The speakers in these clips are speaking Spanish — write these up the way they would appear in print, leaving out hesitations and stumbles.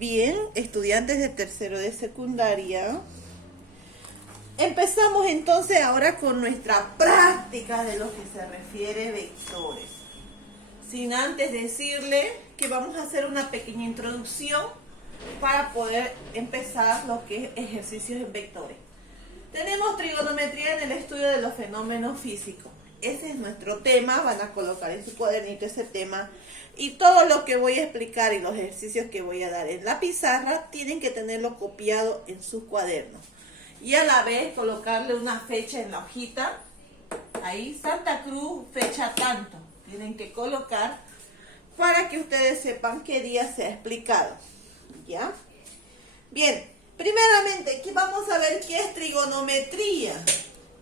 Bien, estudiantes de tercero de secundaria. Empezamos entonces ahora con nuestra práctica de lo que se refiere a vectores. Sin antes decirle que vamos a hacer una pequeña introducción para poder empezar lo que es ejercicios en vectores. Tenemos trigonometría en el estudio de los fenómenos físicos. Ese es nuestro tema, van a colocar en su cuadernito ese tema. Y todo lo que voy a explicar y los ejercicios que voy a dar en la pizarra tienen que tenerlo copiado en sus cuadernos. Y a la vez colocarle una fecha en la hojita. Ahí, Santa Cruz, fecha tanto. Tienen que colocar para que ustedes sepan qué día se ha explicado. ¿Ya? Bien, primeramente, aquí vamos a ver qué es trigonometría.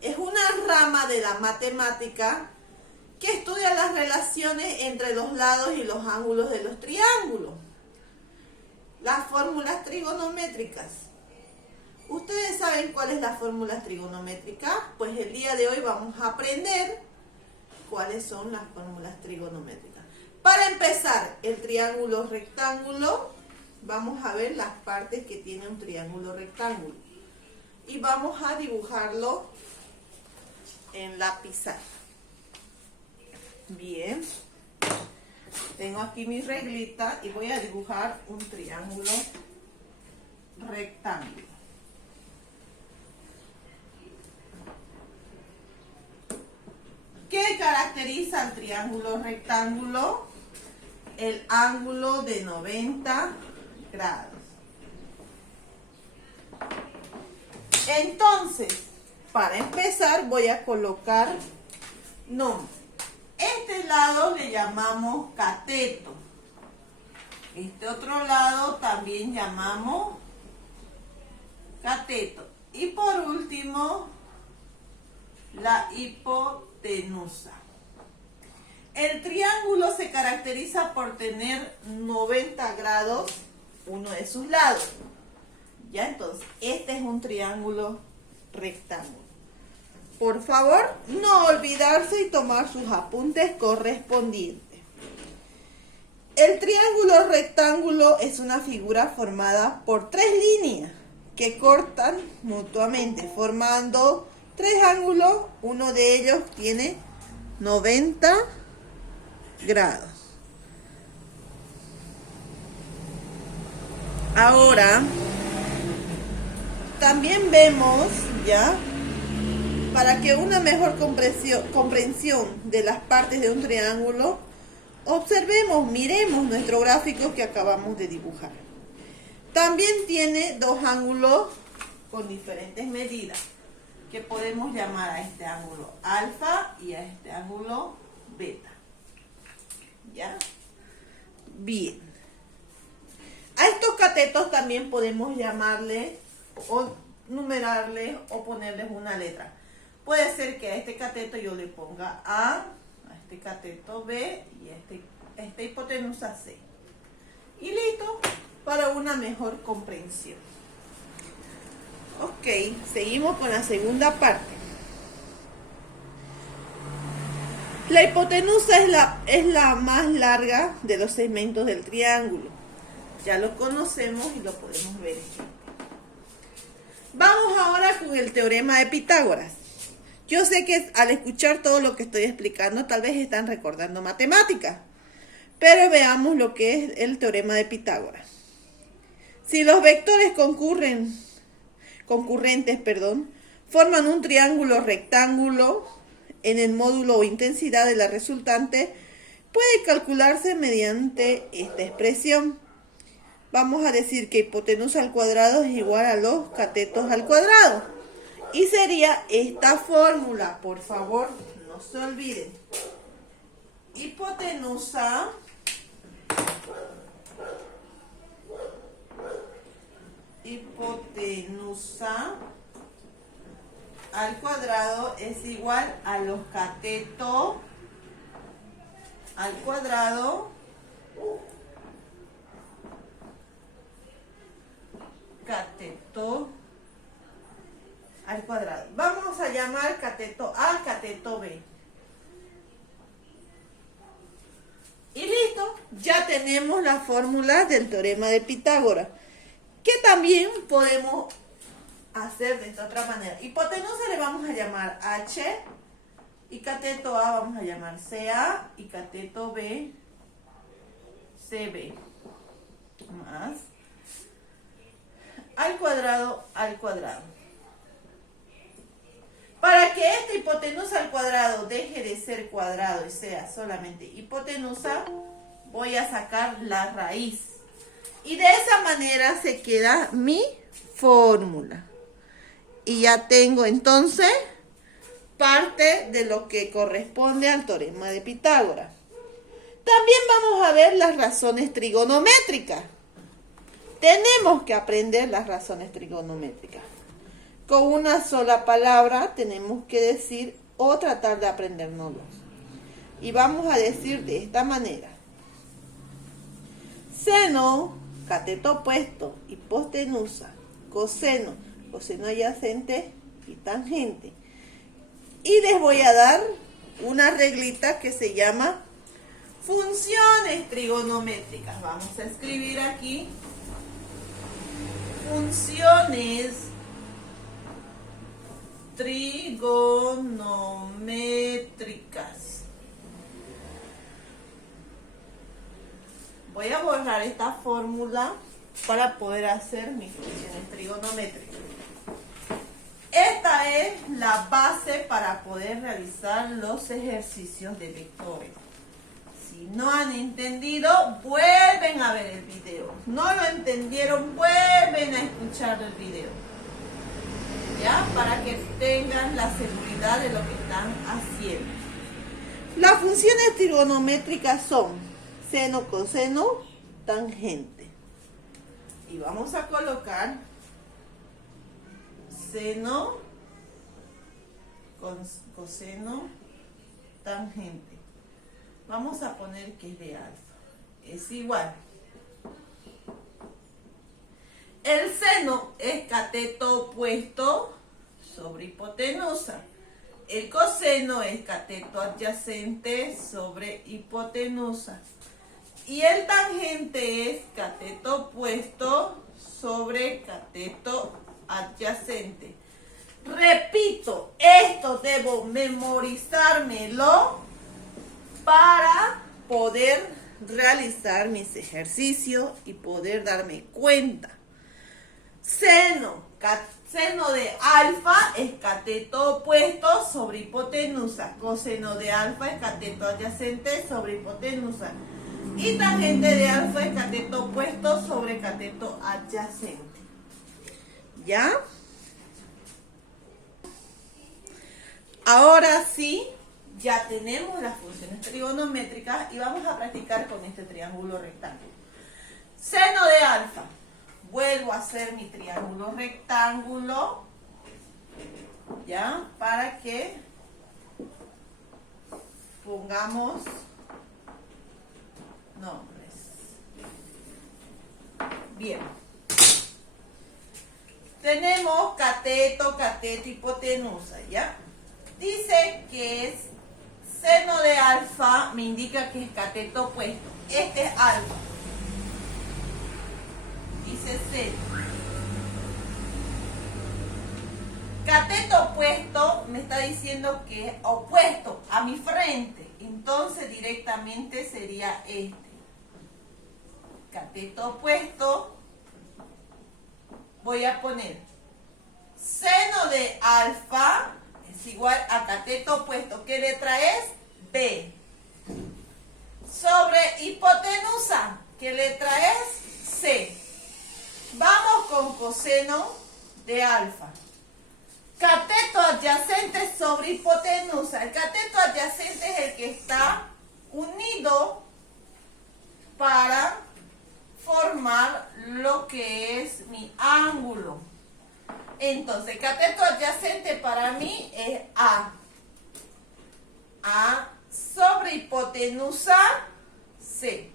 Es una rama de la matemática que estudia las relaciones entre los lados y los ángulos de los triángulos. Las fórmulas trigonométricas. ¿Ustedes saben cuál es la fórmula trigonométrica? Pues el día de hoy vamos a aprender cuáles son las fórmulas trigonométricas. Para empezar, el triángulo rectángulo, vamos a ver las partes que tiene un triángulo rectángulo. Y vamos a dibujarlo en la pizarra. Bien, tengo aquí mi reglita y voy a dibujar un triángulo rectángulo. ¿Qué caracteriza al triángulo rectángulo? El ángulo de 90 grados. Entonces, para empezar voy a colocar nombre. Este lado le llamamos cateto. Este otro lado también llamamos cateto. Y por último, la hipotenusa. El triángulo se caracteriza por tener 90 grados uno de sus lados. Ya, entonces, este es un triángulo rectángulo. Por favor, no olvidarse y tomar sus apuntes correspondientes. El triángulo rectángulo es una figura formada por tres líneas que cortan mutuamente, formando tres ángulos. Uno de ellos tiene 90 grados. Ahora, también vemos, ya, para que una mejor comprensión de las partes de un triángulo, observemos, miremos nuestro gráfico que acabamos de dibujar. También tiene dos ángulos con diferentes medidas, que podemos llamar a este ángulo alfa y a este ángulo beta. ¿Ya? Bien. A estos catetos también podemos llamarle o numerarles o ponerles una letra. Puede ser que a este cateto yo le ponga A, a este cateto B y a esta hipotenusa C. Y listo, para una mejor comprensión. Ok, seguimos con la segunda parte. La hipotenusa es la más larga de los segmentos del triángulo. Ya lo conocemos y lo podemos ver. Vamos ahora con el teorema de Pitágoras. Yo sé que al escuchar todo lo que estoy explicando, tal vez están recordando matemáticas. Pero veamos lo que es el teorema de Pitágoras. Si los vectores concurrentes, forman un triángulo rectángulo en el módulo o intensidad de la resultante, puede calcularse mediante esta expresión. Vamos a decir que hipotenusa al cuadrado es igual a los catetos al cuadrado. Y sería esta fórmula, por favor, no se olviden. Hipotenusa al cuadrado es igual a los catetos al cuadrado al cuadrado. Vamos a llamar cateto A, cateto B. Y listo, ya tenemos la fórmula del teorema de Pitágoras, que también podemos hacer de esta otra manera. Hipotenusa le vamos a llamar H, y cateto A vamos a llamar CA, y cateto B, CB, más al cuadrado. Para que esta hipotenusa al cuadrado deje de ser cuadrado y sea solamente hipotenusa, voy a sacar la raíz. Y de esa manera se queda mi fórmula. Y ya tengo entonces parte de lo que corresponde al teorema de Pitágoras. También vamos a ver las razones trigonométricas. Tenemos que aprender las razones trigonométricas. Con una sola palabra tenemos que decir o tratar de aprendérnoslos. Y vamos a decir de esta manera. Seno, cateto opuesto, hipotenusa, coseno, coseno adyacente y tangente. Y les voy a dar una reglita que se llama funciones trigonométricas. Vamos a escribir aquí funciones trigonométricas. Voy a borrar esta fórmula para poder hacer mis funciones trigonométricas. Esta es la base para poder realizar los ejercicios de vectores. Si no han entendido, vuelven a ver el video. No lo entendieron, vuelven a escuchar el video. ¿Ya? Para que tengan la seguridad de lo que están haciendo. Las funciones trigonométricas son seno, coseno, tangente. Y vamos a colocar seno, coseno, tangente. Vamos a poner que es de alfa. Es igual. El seno es cateto opuesto sobre hipotenusa. El coseno es cateto adyacente sobre hipotenusa. Y el tangente es cateto opuesto sobre cateto adyacente. Repito, esto debo memorizármelo para poder realizar mis ejercicios y poder darme cuenta. Seno de alfa es cateto opuesto sobre hipotenusa. Coseno de alfa es cateto adyacente sobre hipotenusa. Y tangente de alfa es cateto opuesto sobre cateto adyacente. ¿Ya? Ahora sí, ya tenemos las funciones trigonométricas y vamos a practicar con este triángulo rectángulo. Seno de alfa. Vuelvo a hacer mi triángulo rectángulo, ¿ya? Para que pongamos nombres. Bien. Tenemos cateto, hipotenusa, ¿ya? Dice que es seno de alfa, me indica que es cateto opuesto. Este es alfa. Dice seno. Cateto opuesto me está diciendo que es opuesto a mi frente. Entonces directamente sería este. Cateto opuesto. Voy a poner seno de alfa es igual a cateto opuesto. ¿Qué letra es? B. Sobre hipotenusa. ¿Qué letra es? C. Vamos con coseno de alfa. Cateto adyacente sobre hipotenusa. El cateto adyacente es el que está unido para formar lo que es mi ángulo. Entonces, cateto adyacente para mí es A. A sobre hipotenusa, C.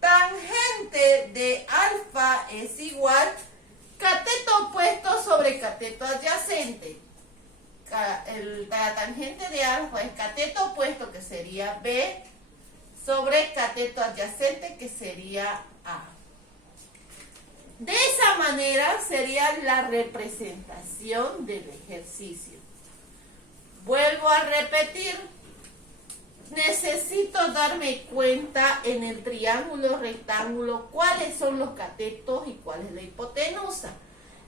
Tangente de alfa es igual cateto opuesto sobre cateto adyacente. La tangente de alfa es cateto opuesto, que sería B, sobre cateto adyacente, que sería A. De esa manera sería la representación del ejercicio. Vuelvo a repetir. Necesito darme cuenta en el triángulo rectángulo cuáles son los catetos y cuál es la hipotenusa.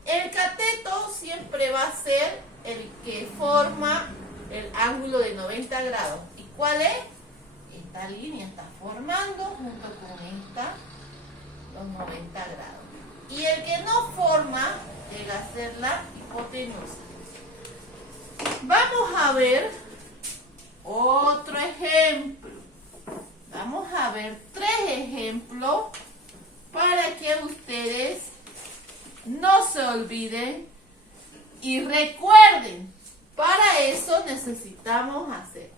El cateto siempre va a ser el que forma el ángulo de 90 grados. ¿Y cuál es? Esta línea está formando junto con esta los 90 grados. Y el que no forma llega a ser la hipotenusa. Vamos a ver otro ejemplo. Vamos a ver 3 ejemplos para que ustedes no se olviden y recuerden. Para eso necesitamos hacer.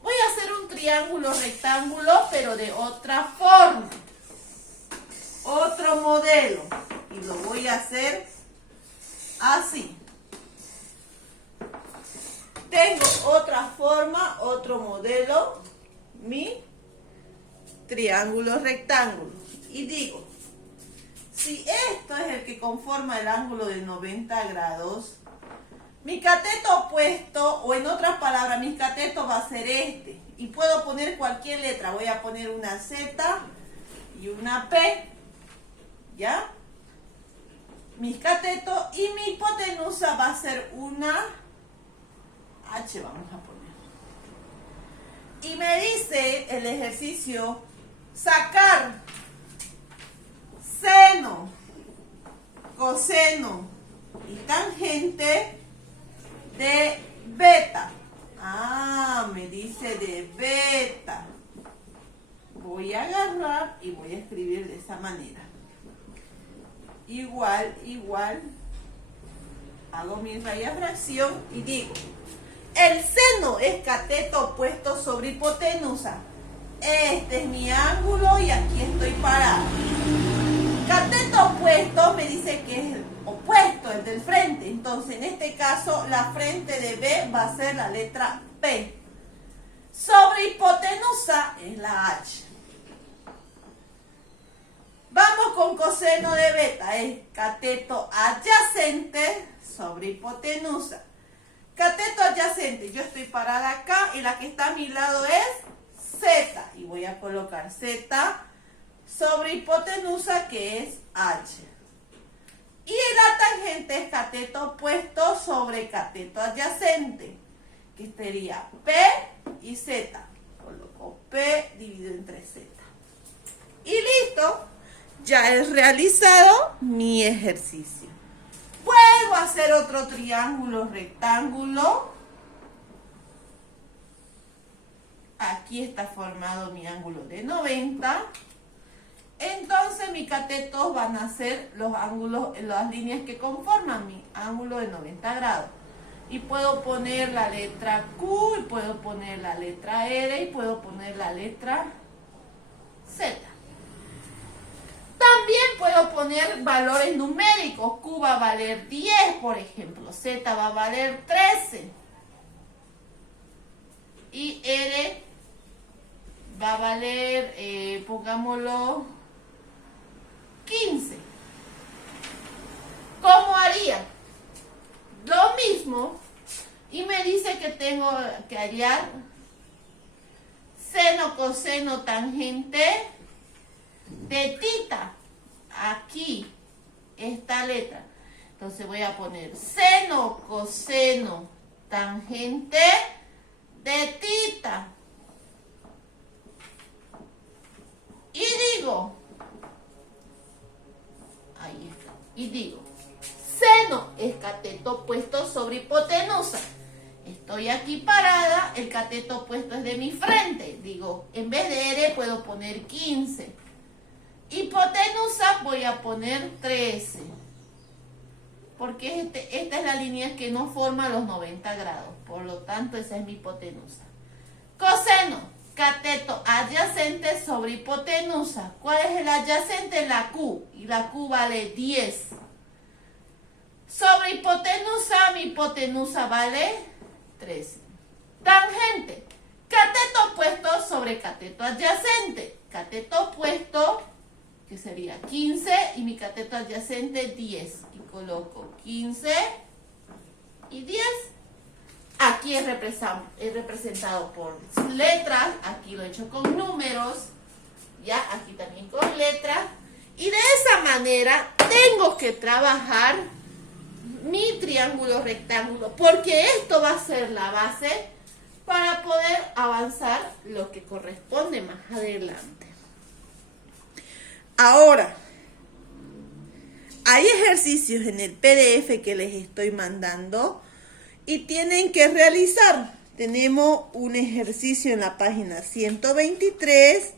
Voy a hacer un triángulo rectángulo, pero de otra forma. Otro modelo. Y lo voy a hacer así. Tengo otra forma, otro modelo, mi triángulo rectángulo. Y digo, si esto es el que conforma el ángulo de 90 grados, mi cateto opuesto, o en otras palabras, mi cateto va a ser este. Y puedo poner cualquier letra. Voy a poner una Z y una P. ¿Ya? Mis catetos, y mi hipotenusa va a ser una H, vamos a poner. Y me dice el ejercicio sacar seno, coseno y tangente de beta. Ah, me dice de beta. Voy a agarrar y voy a escribir de esa manera. Igual, hago mi raya fracción y digo, el seno es cateto opuesto sobre hipotenusa. Este es mi ángulo y aquí estoy parado. Cateto opuesto me dice que es el opuesto, el del frente. Entonces, en este caso, la frente de B va a ser la letra P. Sobre hipotenusa es la H. Vamos con coseno de beta. Es cateto adyacente sobre hipotenusa. Cateto adyacente, yo estoy parada acá y la que está a mi lado es Z. Y voy a colocar Z sobre hipotenusa, que es H. Y la tangente es cateto opuesto sobre cateto adyacente, que sería P y Z. Coloco P dividido entre Z. Y listo, ya he realizado mi ejercicio. Vuelvo a hacer otro triángulo rectángulo. Aquí está formado mi ángulo de 90. Entonces mis catetos van a ser los ángulos, las líneas que conforman mi ángulo de 90 grados. Y puedo poner la letra Q, y puedo poner la letra R, y puedo poner la letra Z. También puedo poner valores numéricos. Q va a valer 10, por ejemplo. Z va a valer 13. Y R va a valer, pongámoslo, 15. ¿Cómo haría? Lo mismo. Y me dice que tengo que hallar seno, coseno, tangente de tita. Aquí, esta letra. Entonces voy a poner seno, coseno, tangente de tita. Y digo, ahí está. Y digo, seno es cateto opuesto sobre hipotenusa. Estoy aquí parada, el cateto opuesto es de mi frente. Digo, en vez de R puedo poner 15. Hipotenusa voy a poner 13. Porque esta es la línea que no forma los 90 grados. Por lo tanto, esa es mi hipotenusa. Coseno, cateto adyacente sobre hipotenusa. ¿Cuál es el adyacente? La Q. Y la Q vale 10. Sobre hipotenusa, mi hipotenusa vale 13. Tangente, Cateto opuesto sobre cateto adyacente. Cateto opuesto, que sería 15, y mi cateto adyacente 10. Y coloco 15 y 10. Aquí es representado por letras, aquí lo he hecho con números, ya, aquí también con letras. Y de esa manera tengo que trabajar mi triángulo rectángulo, porque esto va a ser la base para poder avanzar lo que corresponde más adelante. Ahora, hay ejercicios en el PDF que les estoy mandando y tienen que realizar. Tenemos un ejercicio en la página 123,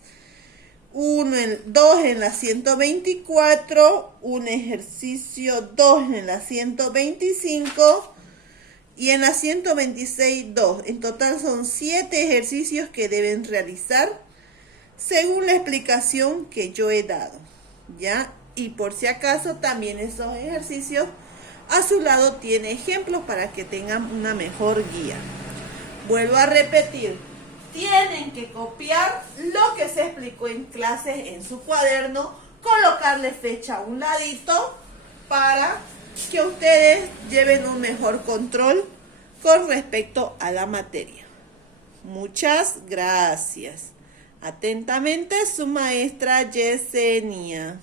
dos en la 124, un ejercicio 2 en la 125 y en la 126 2. En total son 7 ejercicios que deben realizar según la explicación que yo he dado, ¿ya? Y por si acaso también esos ejercicios a su lado tiene ejemplos para que tengan una mejor guía. Vuelvo a repetir, tienen que copiar lo que se explicó en clases en su cuaderno, colocarle fecha a un ladito para que ustedes lleven un mejor control con respecto a la materia. Muchas gracias. Atentamente, su maestra Yesenia.